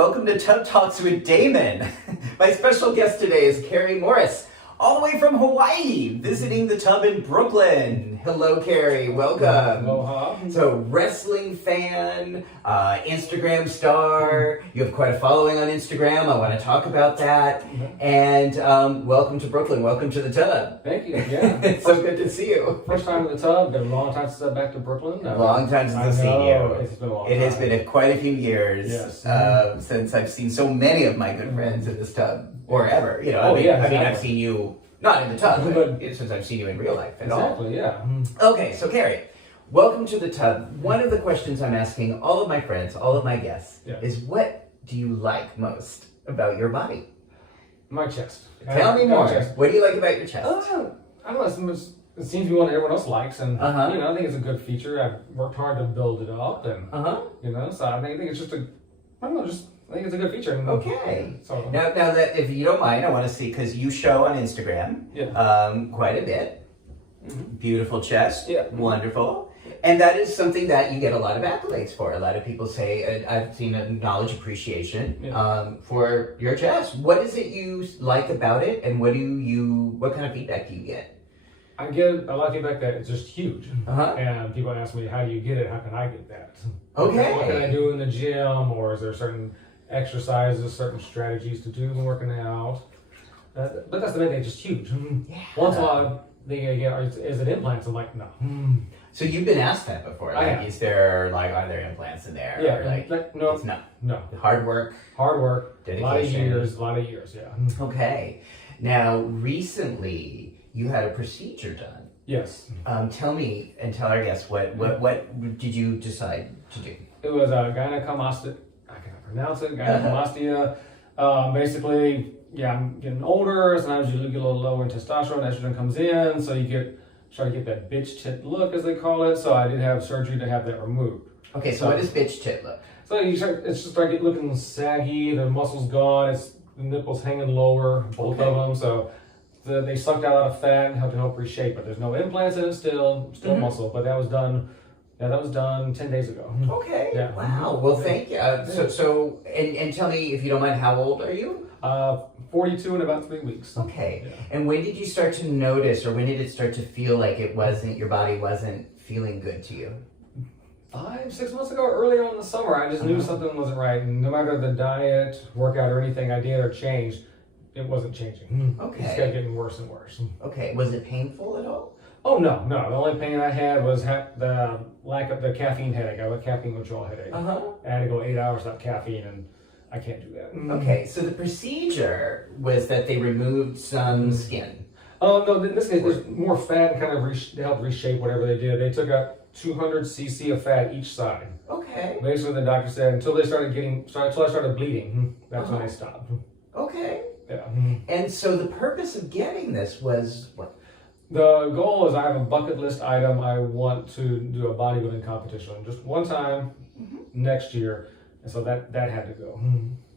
welcome to Tub Talks with Damon. My special guest today is Kerry Morris, all the way from Hawaii, visiting the tub in Brooklyn. Hello, Kerry. Welcome. Aloha. So, wrestling fan, Instagram star. You have quite a following on Instagram. I want to talk about that. And welcome to Brooklyn. Welcome to the tub. Thank you. Yeah. It's so good to see you. First time in the tub. Been a long time since I've been back to Brooklyn. Long time since I've seen you. It's been a long It time. has been quite a few years Yes. since I've seen so many of my good friends in this tub, or ever. You know, I mean, exactly. I've seen you not in the tub, But- but since I've seen you in real life at all. Exactly. Yeah. Okay, so Kerry, welcome to the tub. One of the questions I'm asking all of my friends, all of my guests, is what do you like most about your body? My chest. Tell me more. Chest. What do you like about your chest? I don't know. It seems to be one everyone else likes, and Uh-huh. I think it's a good feature. I've worked hard to build it up, and so I think it's just I think it's a good feature. And, Okay. So Now that, if you don't mind, I want to see, because you show on Instagram quite a bit. Beautiful chest. Yeah. Wonderful. And that is something that you get a lot of accolades for. A lot of people say, I've seen a knowledge appreciation for your chest. What is it you like about it, and what kind of feedback do you get? I get a lot of feedback that it's just huge, Uh-huh. and people ask me, "How do you get it? How can I get that?" Okay. What can I do in the gym, or is there certain exercises, certain strategies to do when working out? But that's the main thing, it's just huge. Yeah. Once in a while, they is it implants? I'm like, no. So you've been asked that before. I Like, have. is there, are there implants in there? Yeah, Or like no, it's not. no. Hard work. Hard work, a lot of Dedication. years, yeah. Okay. Now, recently, you had a procedure done. Yes. Tell me and tell our guests what did you decide to do? It was a gynecomastia. I cannot pronounce it. Gynecomastia. Basically, I'm getting older. Sometimes you get a little lower in testosterone. Estrogen comes in, so you try to get that bitch tit look, as they call it. So I did have surgery to have that removed. Okay, so what does bitch tit look? So it's just start looking saggy. The muscle's gone. The nipples hanging lower, both of them. So they sucked out a lot of fat and help reshape it. There's no implants in it still muscle, but that was done. Yeah, that was done 10 days ago. Okay. Yeah. Wow. Well, thank you. And tell me, if you don't mind, how old are you? 42 in about 3 weeks. Okay. Yeah. And when did you start to notice, or when did it start to feel like your body wasn't feeling good to you? 5-6 months ago, earlier in the summer, I just knew something wasn't right. And no matter the diet, workout, or anything I did or changed, it wasn't changing. Okay. It just kept getting worse and worse. Okay. Was it painful at all? Oh, no. The only pain I had was the lack of the caffeine headache. I have a caffeine withdrawal headache. I had to go 8 hours without caffeine, and I can't do that. Okay. So the procedure was that they removed some skin. Oh, no, in this case, there's more fat and kind of they helped reshape whatever they did. They took out 200 cc of fat each side. Okay. Basically, the doctor said until I started bleeding, that's when they stopped. Okay. Yeah. And so the purpose of getting this was what? The goal is I have a bucket list item. I want to do a bodybuilding competition just one time next year, and so that had to go.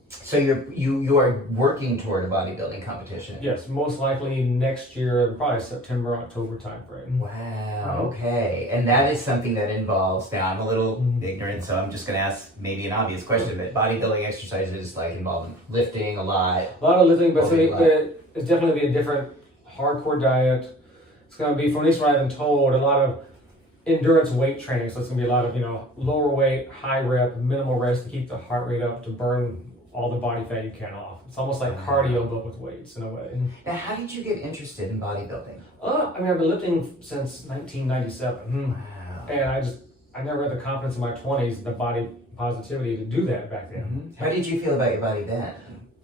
So you are working toward a bodybuilding competition. Yes, most likely next year, probably September, October timeframe. Wow. Okay. And that is something that involves. Now I'm a little ignorant, so I'm just going to ask maybe an obvious question. But bodybuilding exercises involve lifting a lot. A lot of lifting, but Holding a lot. it's definitely be a different hardcore diet. It's going to be, from at least what I've been told, a lot of endurance weight training. So it's going to be a lot of lower weight, high rep, minimal rest to keep the heart rate up, to burn all the body fat you can off. It's almost like cardio, but with weights in a way. Now, how did you get interested in bodybuilding? I've been lifting since 1997. Wow. And I never had the confidence in my 20s, the body positivity to do that back then. How did you feel about your body then?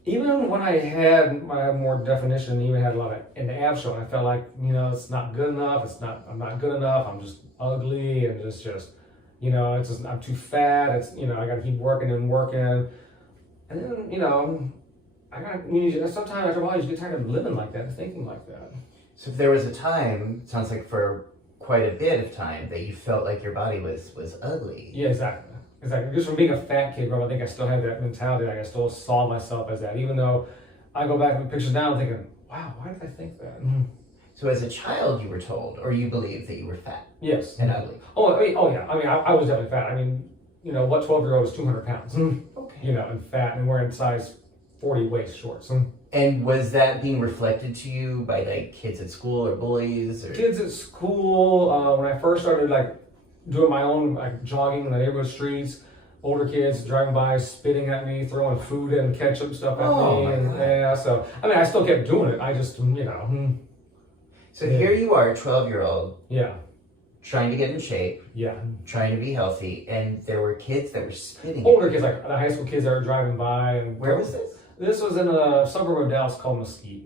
Even when I had more definition, even had a lot of an ab show, I felt like, it's not good enough. I'm not good enough. I'm just ugly, and I'm too fat. I got to keep working and working. And then, sometimes after a while you just get tired of living like that and thinking like that. So if there was a time, it sounds like for quite a bit of time, that you felt like your body was ugly. Yeah, exactly. Just from being a fat kid, bro, I think I still had that mentality. Like I still saw myself as that. Even though I go back with pictures now, I'm thinking, wow, why did I think that? So as a child, you were told, or you believed that you were fat Yes. and ugly. Oh yeah. I was definitely fat. What 12-year-old is 200 pounds? Okay. and fat, and wearing size 40 waist shorts. And was that being reflected to you by like kids at school or bullies? Or? Kids at school, when I first started like doing my own like jogging in the neighborhood streets, older kids driving by, spitting at me, throwing food and ketchup stuff at me, and so I mean I still kept doing it. I just So here you are, 12-year-old. Yeah. Trying to get in shape. Yeah. Trying to be healthy, and there were kids that were spitting. Older kids, like the high school kids that were driving by. And where was this? This was in a suburb of Dallas called Mesquite.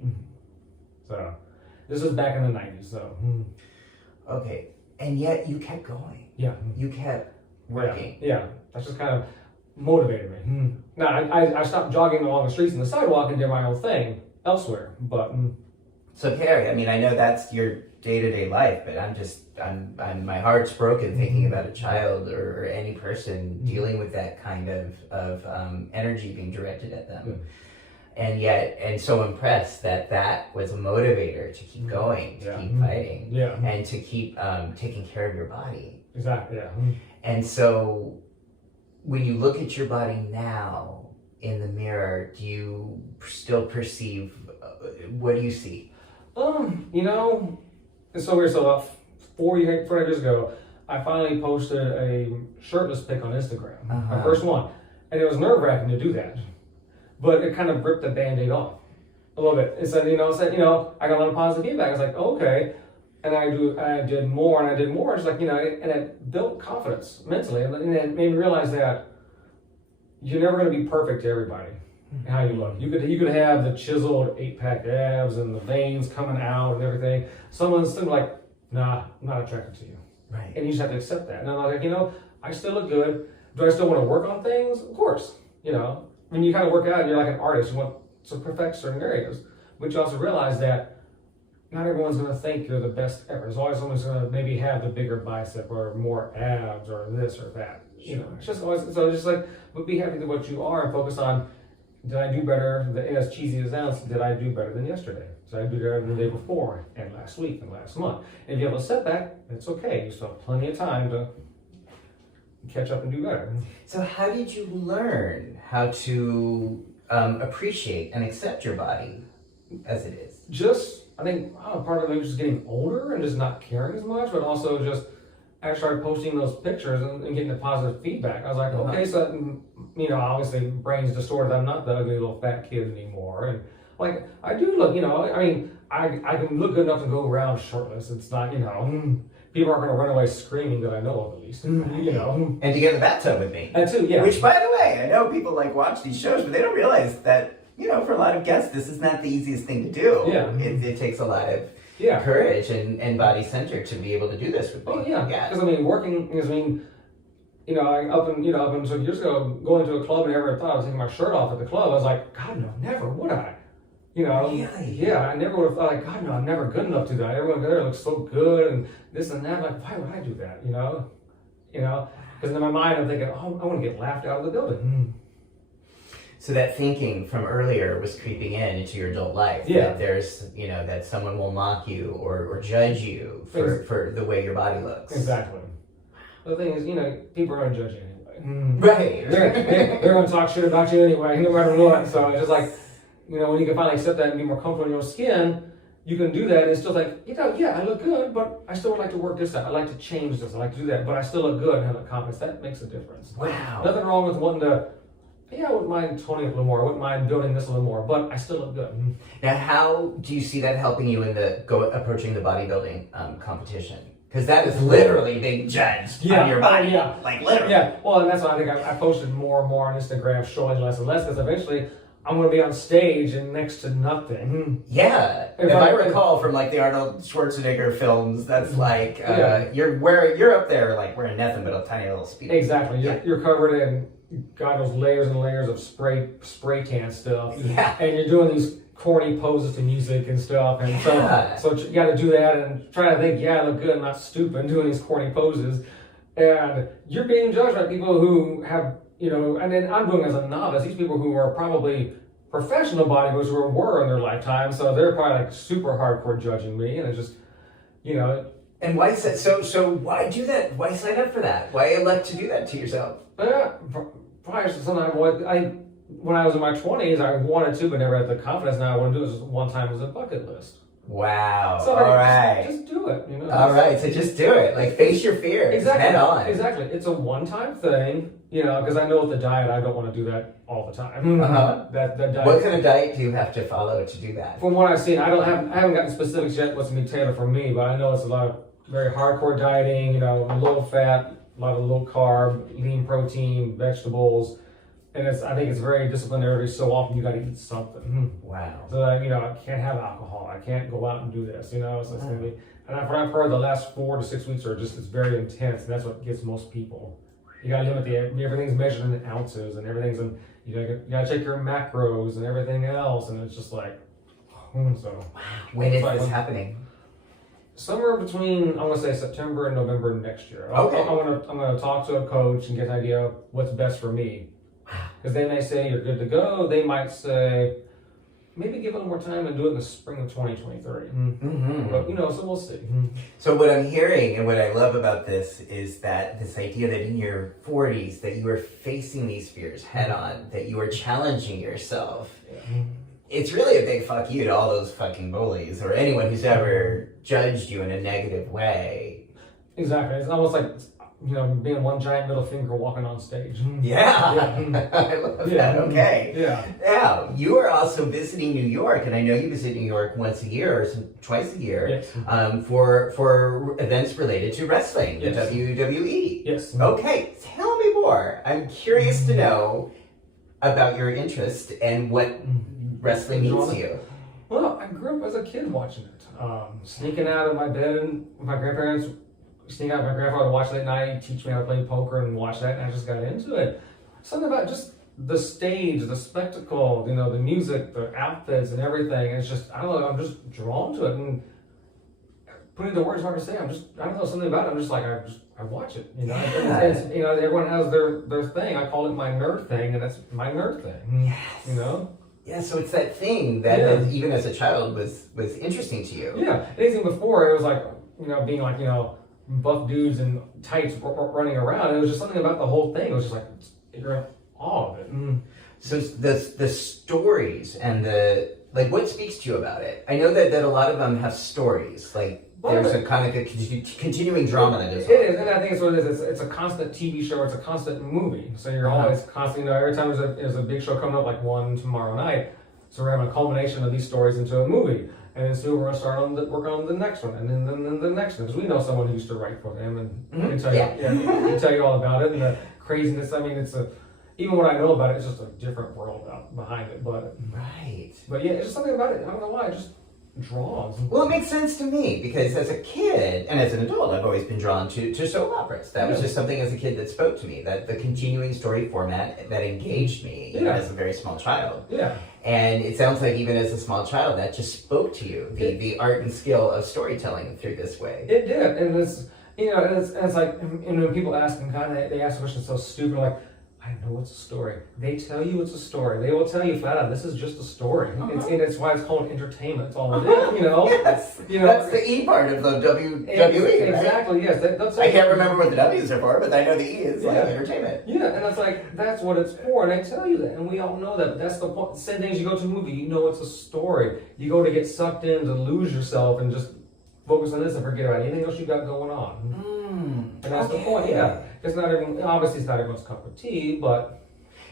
So this was back in the 90s. So. Okay, and yet you kept going. Yeah. You kept working. Yeah. That just kind of motivated me. Now I stopped jogging along the streets and the sidewalk and did my own thing elsewhere, but. So Kerry, I mean, I know that's your day-to-day life, but I'm my heart's broken thinking about a child or any person dealing with that kind of energy being directed at them. And so impressed that was a motivator to keep going, to keep fighting, and to keep taking care of your body. Exactly, yeah. And so when you look at your body now in the mirror, do you still perceive, what do you see? So weird. So about 4 years ago, I finally posted a shirtless pic on Instagram, my first one, and it was nerve-wracking to do that, but it kind of ripped the Band-Aid off a little bit. It said, I got a lot of positive feedback. I was like, okay, and I did more, just like, and it built confidence mentally, and it made me realize that you're never going to be perfect to everybody. How you look. You could have the chiseled 8-pack abs and the veins coming out and everything. Someone's still like, nah, I'm not attracted to you. Right. And you just have to accept that. And I'm like, I still look good. Do I still want to work on things? Of course. When you kind of work out, you're like an artist. You want to perfect certain areas. But you also realize that not everyone's going to think you're the best ever. There's always someone's going to maybe have the bigger bicep or more abs or this or that. It's just always, so it's just like, but be happy with what you are and focus on, did I do better, as cheesy as it sounds, did I do better than yesterday? Did I do better than the day before, and last week, and last month? And if you have a setback, it's okay. You still have plenty of time to catch up and do better. So how did you learn how to appreciate and accept your body as it is? I think part of it was just getting older and just not caring as much, but also just I started posting those pictures and getting the positive feedback. I was like, okay, so, obviously brain's distorted. I'm not the ugly little fat kid anymore. And like, I do look, I can look good enough to go around shirtless. It's not, people aren't going to run away screaming that I know of, at least, And to get in the bathtub with me. That too, yeah. Which, by the way, I know people watch these shows, but they don't realize that, for a lot of guests, this is not the easiest thing to do. Yeah. It takes a lot of courage and body center to be able to do this with me. Oh yeah, because up until years ago, going to a club and never thought I was taking my shirt off at the club. I was like, God no, never would I. Really? Yeah, I never would have thought like, God no, I'm never good enough to do that. Everyone there looks so good and this and that. Like, why would I do that? Because in my mind I'm thinking, I want to get laughed out of the building. So that thinking from earlier was creeping into your adult life. Yeah. That there's, that someone will mock you or judge you for the way your body looks. Exactly. The thing is, people are going to judge you anyway. Right. They're going to talk shit about you anyway, no matter what. So it's just like, when you can finally accept that and be more comfortable in your own skin, you can do that and it's still like, I look good, but I still would like to work this out. I like to change this. I like to do that, but I still look good and have that confidence. That makes a difference. Wow. Nothing wrong with wanting to, I wouldn't mind toning it a little more. I wouldn't mind building this a little more, but I still look good. Now, how do you see that helping you in approaching the bodybuilding competition? Because that is literally being judged on your body. Yeah. Like, literally. Yeah, well, and that's why I think I posted more and more on Instagram, showing less and less, because eventually I'm going to be on stage and next to nothing. Yeah. If I recall from the Arnold Schwarzenegger films, that's you're up there wearing nothing but a tiny little speedo. Exactly. You're covered in God knows layers and layers of spray tan stuff. Yeah. And you're doing these corny poses to music and stuff. And so you got to do that and try to think, I look good, I'm not stupid, doing these corny poses. And you're being judged by people who have, and then I'm doing it as a novice, these people who are probably professional bodybuilders who were in their lifetime, so they're probably super hardcore judging me, and it's just, And why so why do that? Why sign up for that? Why elect to do that to yourself? probably something when I was in my 20s, I wanted to, but never had the confidence. Now I want to do it. Just one time was a bucket list. Wow. So all right. Just do it. You know. All right. So just do it. Like face your fears. Exactly. Head on. Exactly. It's a one-time thing. You know, because I know with the diet, I don't want to do that all the time. That diet. What kind of diet do you have to follow to do that? From what I've seen, I haven't gotten specifics yet. What's going to be tailored for me, but I know it's a lot of very hardcore dieting. You know, low fat, a lot of low carb, lean protein, vegetables. And I think it's very disciplined. Every so often you got to eat something. Wow. So that, you know, I can't have alcohol. I can't go out and do this. You know, so it's gonna be. And I've heard the last 4 to 6 weeks it's very intense, and that's what gets most people. You got to limit everything's measured in ounces, and everything's in. You got to check your macros and everything else, and it's just like, so. When is this happening? Somewhere between, I'm gonna say September and November next year. Okay. I'm gonna talk to a coach and get an idea of what's best for me. Because they may say you're good to go. They might say maybe give it a little more time and do it in the spring of 2023. But you know, so we'll see. So what I'm hearing and what I love about this is that this idea that in your 40s that you are facing these fears head on, that you are challenging yourself. It's really a big fuck you to all those fucking bullies or anyone who's ever judged you in a negative way. Exactly. It's almost like, you know, being one giant middle finger walking on stage. Yeah. I love that. Okay. Yeah. Now, you are also visiting New York, and I know you visit New York once a year or twice a year. Yes. For events related to wrestling, the WWE. Yes. Okay, tell me more. I'm curious to know about your interest and what wrestling means to you. Well, I grew up as a kid watching it. Sneaking out of my bed and my grandparents, sneaking out of my grandfather to watch late night, teach me how to play poker and watch that, and I just got into it. Something about just the stage, the spectacle, you know, the music, the outfits and everything. And it's just, I don't know, I'm just drawn to it. And putting the words hard to say, I don't know, something about it. I'm just like, I watch it, you know. And, you know, everyone has their thing. I call it my nerd thing, and that's my nerd thing. Yes. You know? Yeah, so it's that thing that even as a child was interesting to you. Yeah, anything before, it was like, you know, being like, you know, buff dudes in tights running around. It was just something about the whole thing. It was just like, you're in awe of it. So the stories and what speaks to you about it? I know that a lot of them have stories. Like there's a kind of a continuing drama that is. It is, and I think it's what it is. It's a constant TV show. It's a constant movie. So you're always constantly, you know, every time there's a big show coming up, like one tomorrow night. So we're having a culmination of these stories into a movie. And then soon we're going to start work on the next one, and then the next one. Because we know someone who used to write for them, and can tell can tell you all about it and the craziness. I mean, even what I know about it, it's just a different world out behind it. But yeah, it's just something about it. I don't know why. It just draws. Well, it makes sense to me because as a kid and as an adult, I've always been drawn to soap operas. That was just something as a kid that spoke to me. That the continuing story format that engaged me even as a very small child. Yeah. And it sounds like even as a small child, that just spoke to you, the art and skill of storytelling through this way. It did, and it's, you know, and it's like, and when people ask, and kind of they ask questions so stupid, like, I know it's a story. They tell you it's a story. They will tell you flat out, this is just a story. It's why it's called entertainment. It's all it is, you know. Yes, you know, that's the E part of the WWE. Exactly. Right? Yes, that's. I can't remember what the W's are for, but I know the E is like entertainment. Yeah, and it's like that's what it's for, and they tell you that, and we all know that. But that's the point. Same thing as you go to a movie, you know it's a story. You go to get sucked in to lose yourself and just focus on this and forget about anything else you got going on. And that's the point. Yeah, it's not obviously it's not everyone's cup of tea, but.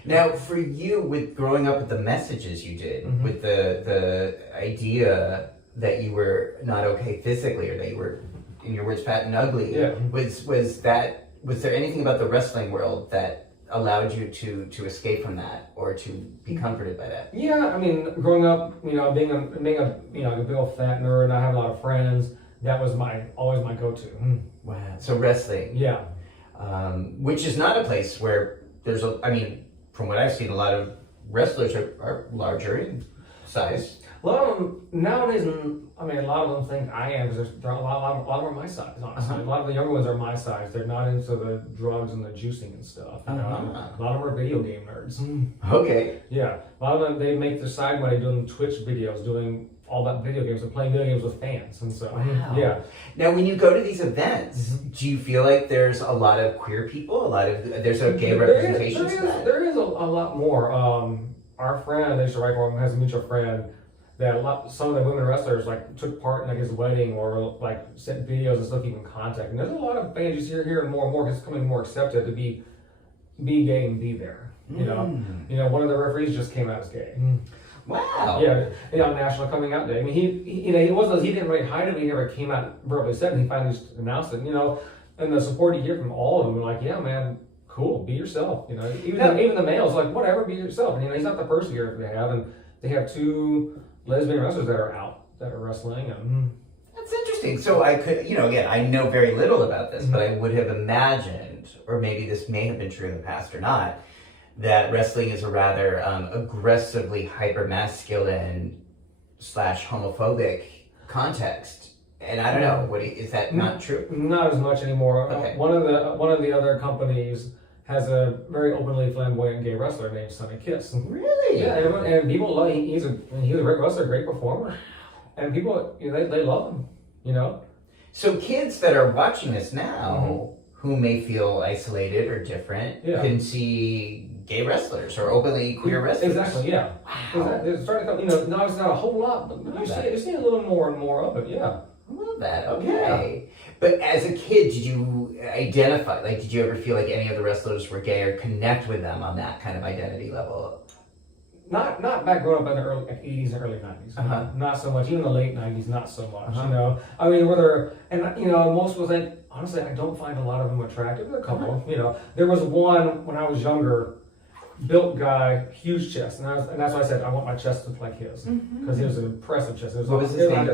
Now, for you, with growing up with the messages you did, with the idea that you were not okay physically, or that you were, in your words, fat and ugly, was there anything about the wrestling world that allowed you to escape from that or to be comforted by that? Yeah, I mean, growing up, you know, being a you know, a big old fat nerd, and I have a lot of friends. That was always my go-to. Wow. So wrestling. Yeah. Which is not a place where from what I've seen, a lot of wrestlers are larger in size. A lot of them nowadays, I mean, a lot of them think I am because a lot of them are my size, honestly. A lot of the younger ones are my size. They're not into the drugs and the juicing and stuff. You know? A lot of them are video game nerds. Okay. Yeah. A lot of them, they make their side money doing Twitch videos, doing all about video games and playing video games with fans. And so, yeah. Now, when you go to these events, do you feel like there's a lot of queer people? There's a gay representation? There is a lot more. Our friend, I used to write for him, has a mutual friend that some of the women wrestlers like took part in like his wedding or like sent videos and stuff, keeping contact. And there's a lot of fans you see here and more because it's becoming more accepted to be gay and be there. You know, one of the referees just came out as gay. Wow. Yeah, on National Coming Out Day. I mean, he didn't really hide it. He never came out verbally said it. He finally just announced it. You know, and the support you get from all of them, like, yeah, man, cool, be yourself. You know, even the males, like, whatever, be yourself. And, you know, he's not the first year they have, and they have 2 lesbian wrestlers that are out that are wrestling. And that's interesting. So I could, you know, again, I know very little about this, but I would have imagined, or maybe this may have been true in the past or not, that wrestling is a rather aggressively hyper-masculine / homophobic context. And I don't know, is that not true? Not as much anymore. Okay. One of the other companies has a very openly flamboyant gay wrestler named Sonny Kiss. Really? Yeah, and people love him. He's a great wrestler, great performer. And people, you know, they love him, you know? So kids that are watching this now, who may feel isolated or different, can see gay wrestlers or openly queer wrestlers. Exactly, yeah. Wow. It's starting to come, you know, now it's not a whole lot, but you see a little more and more of it, yeah. I love that, okay. Yeah. But as a kid, did you identify, like, did you ever feel like any of the wrestlers were gay or connect with them on that kind of identity level? Not back growing up in the early 80s and early 90s. Not so much. Even the late 90s, not so much. You know, I mean, you know, most was like, honestly, I don't find a lot of them attractive. There are a couple, you know. There was one when I was younger, built guy, huge chest, and that's why I said I want my chest to look like his, because he was an impressive chest. What was his name?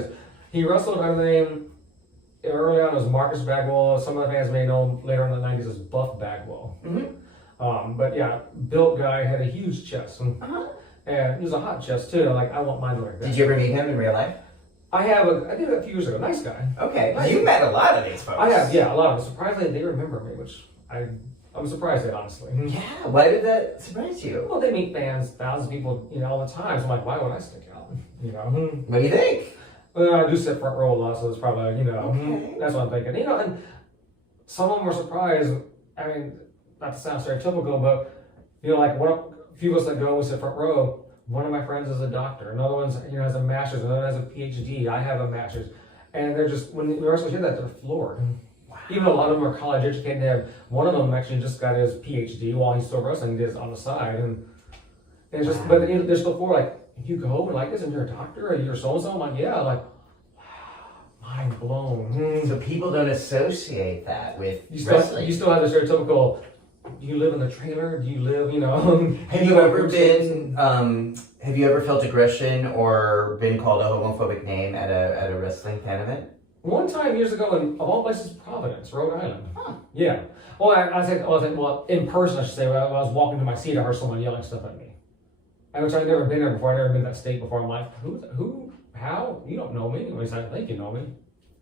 He wrestled under the name early on as Marcus Bagwell. Some of the fans may know him later in the 90s as Buff Bagwell. But yeah, built guy, had a huge chest, and he was a hot chest too. Like, I want mine like that. Did you ever meet him in real life? I did a few years ago. Nice guy. Okay, you met a lot of these folks. I have, yeah, a lot of them. Surprisingly, they remember me, which I'm surprised at, honestly. Yeah, why did that surprise you? Well, they meet fans, thousands of people, you know, all the time. So I'm like, why would I stick out? You know. What do you think? Well, I do sit front row a lot, so it's probably, you know, that's what I'm thinking. You know, and some of them were surprised. I mean, not to sound stereotypical, but, you know, like a few of us that go and sit front row, one of my friends is a doctor, another one's, you know, has a master's, another has a PhD, I have a master's. And they're just, when the wrestlers hear that, they're floored. Wow. Even though a lot of them are college educated, they have, one of them actually just got his PhD while he's still wrestling, he is on the side. And it's just, but they're still floored, like, you go and like this and you're a doctor or you're so-and-so? I'm like, yeah, like, wow, mind blown. So people don't associate that with wrestling. You still have the stereotypical, do you live in the trailer? Do you live, you know? Have you ever felt aggression or been called a homophobic name at a wrestling fan event? One time years ago in, of all places, Providence, Rhode Island. Yeah. Well, I think, in person, I should say, when I was walking to my seat, I heard someone yelling stuff at me. Which I'd never been there before. I'd never been to that state before. I'm like, who, how? You don't know me. Anyways, I think you know me.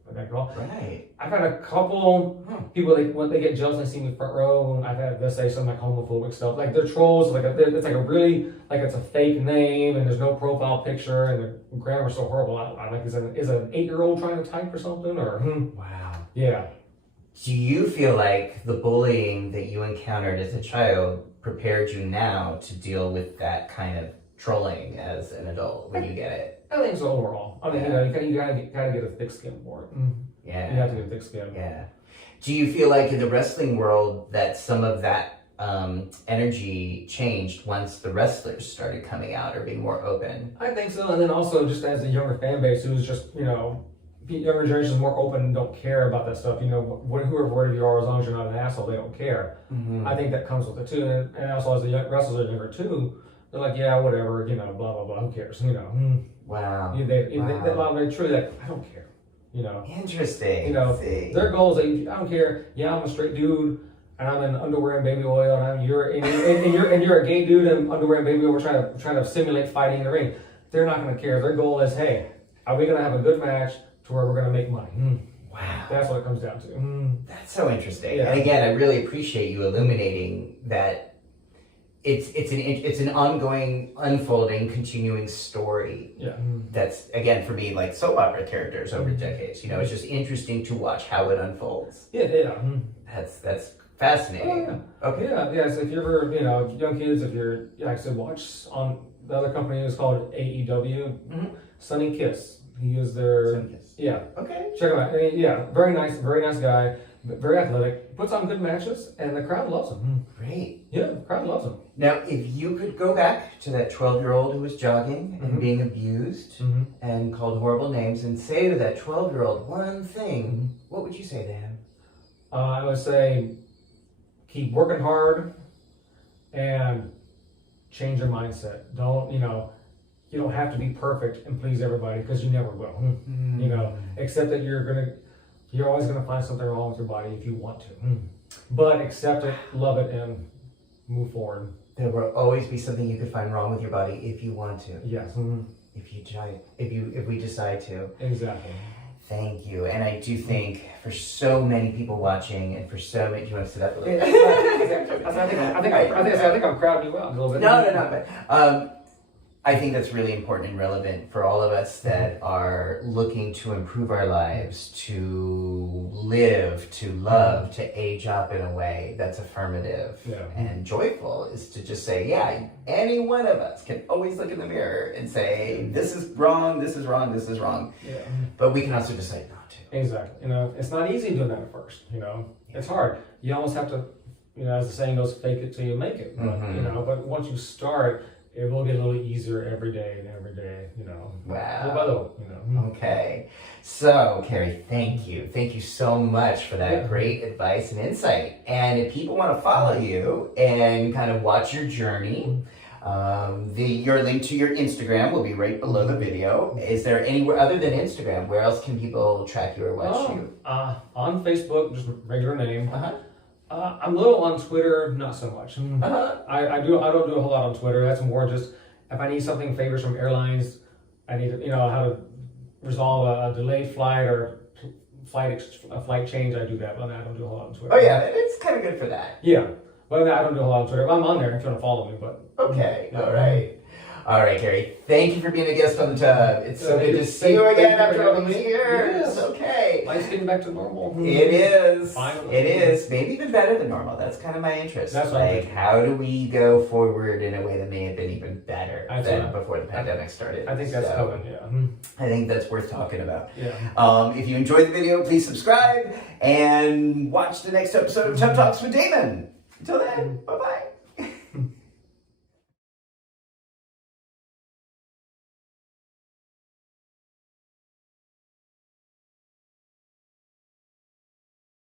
Right. I've had a couple people, when they get jealous and see me front row, and I've had to say some like homophobic stuff. Like, they're trolls, it's like a really, like it's a fake name, and there's no profile picture, and the grammar's so horrible. I'm like, is an 8-year-old trying to type or something? Or, Wow. Yeah. Do you feel like the bullying that you encountered as a child prepared you now to deal with that kind of trolling as an adult when you get it? I think so overall. I mean, you know, you gotta get a thick skin for it. Yeah. You have to get a thick skin. Yeah. Do you feel like in the wrestling world that some of that energy changed once the wrestlers started coming out or being more open? I think so. And then also just as a younger fan base who's just, you know, younger generations more open and don't care about that stuff. You know, whoever you are, as long as you're not an asshole, they don't care. I think that comes with it too. And also as the wrestlers are younger too, they're like, yeah, whatever, you know, blah, blah, blah, who cares, you know. Wow. They're truly like, I don't care, you know. Interesting. You know, their goal is, I don't care, yeah, I'm a straight dude, and I'm in underwear and baby oil, and you're a gay dude in underwear and baby oil, we're trying to simulate fighting in the ring. they're not going to care. Their goal is, hey, are we going to have a good match to where we're going to make money? Wow. That's what it comes down to. That's so interesting. Yeah. And again, I really appreciate you illuminating that it's an ongoing, unfolding, continuing story. Yeah. That's, again, for me, like soap opera characters over decades. You know, it's just interesting to watch how it unfolds. Yeah. That's fascinating. Oh, Okay. Yeah. So if you're ever, young kids, if you're, like I said, watch on the other company is called AEW, Sunny Kiss. He is their, Sunny Kiss. Yeah. Okay. Check him out. I mean, yeah, very nice guy, very athletic, puts on good matches, and the crowd loves him. Great. Yeah, the crowd loves him. Now, if you could go back to that 12-year-old who was jogging and being abused and called horrible names and say to that 12-year-old one thing, what would you say to him? I would say keep working hard and change your mindset. Don't, you don't have to be perfect and please everybody because you never will. Accept that you're always going to find something wrong with your body if you want to. But accept it, love it, and move forward. There will always be something you could find wrong with your body if you want to. Yes. If we decide to. Exactly. Thank you. And I do think for so many people watching and for so many, do you want to sit up a little bit? I think I'm crowding you out a little bit. No. But I think that's really important and relevant for all of us that are looking to improve our lives, to live, to love, to age up in a way that's affirmative and joyful, is to just say, yeah, any one of us can always look in the mirror and say, this is wrong, this is wrong, this is wrong. Yeah. But we can also decide not to. Exactly. It's not easy doing that at first. It's hard. You almost have to, as the saying goes, fake it till you make it. But, but once you start, it will get a little easier every day. Wow. Little by little, Okay. So, Kerry, thank you. Thank you so much for that great advice and insight. And if people want to follow you and kind of watch your journey, your link to your Instagram will be right below the video. Is there anywhere other than Instagram, where else can people track you or watch you? On Facebook, just regular name. I'm a little on Twitter, not so much. I don't do a whole lot on Twitter. That's more just if I need something, favors from airlines, I need to, how to resolve a delayed flight or a flight change. I do that, but I don't do a whole lot on Twitter. Oh yeah, it's kind of good for that. Yeah, but I don't do a whole lot on Twitter. I'm on there if you want to follow me, but okay, all right, Kerry. Thank you for being a guest on the Tub. It's so good to see you again after all these years. Yes. Okay. Life's getting back to normal. It is. Finally. It is. Maybe even better than normal. That's kind of my interest. That's like, how do we go forward in a way that may have been even better than before the pandemic started? I think that's coming, yeah. I think that's worth talking about. Yeah. If you enjoyed the video, please subscribe and watch the next episode of Tub Talks with Damon. Until then, bye-bye.